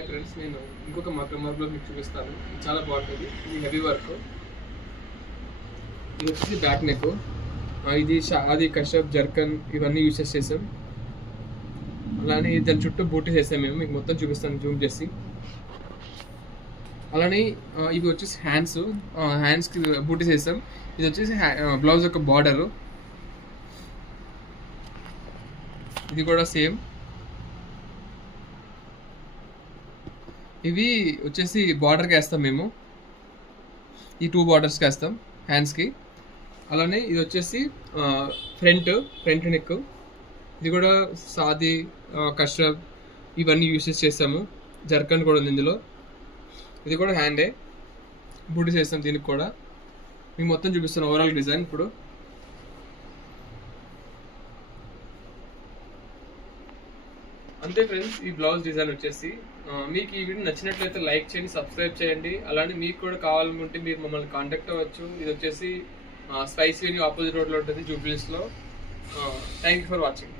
Hi friends, నేను ఇంకొక మగ్గంలో మీకు చూపిస్తాను. చాలా బాగుంటుంది. ఇది హెవీ వర్క్. ఇది వచ్చేసి బ్యాక్ నెక్. ఇది షాది కషప్ జర్కన్ ఇవన్నీ యూసెస్ చేసాం. అలానే దాని చుట్టూ బూటీ చేసాం మేము. మీకు మొత్తం చూపిస్తాను జూమ్ చేసి. అలానే ఇవి వచ్చేసి హ్యాండ్స్కి బూటీ చేసాం. ఇది వచ్చేసి బ్లౌజ్ యొక్క బార్డరు. ఇది కూడా సేమ్. ఇవి వచ్చేసి బార్డర్కి వేస్తాం మేము. ఈ 2 బార్డర్స్కి వేస్తాం హ్యాండ్స్కి. అలానే ఇది వచ్చేసి ఫ్రంట్ నెక్. ఇది కూడా సాది కషప్ ఇవన్నీ యూసెస్ చేస్తాము. జర్కన్ కూడా ఉంది ఇందులో. ఇది కూడా హ్యాండే బూటీ చేస్తాం. దీనికి కూడా మీకు మొత్తం చూపిస్తాను ఓవరాల్ డిజైన్. ఇప్పుడు అంతే ఫ్రెండ్స్, ఈ బ్లౌజ్ డిజైన్ వచ్చేసి. మీకు ఈ వీడియో నచ్చినట్లయితే లైక్ చేయండి, సబ్స్క్రైబ్ చేయండి. అలానే మీకు కూడా కావాలనుకుంటే మీరు మమ్మల్ని కాంటాక్ట్ అవ్వచ్చు. ఇది వచ్చేసి స్పైసీ ఆపోజిట్ రోడ్లో ఉంటుంది, జూబ్లీస్లో. Thank you for watching.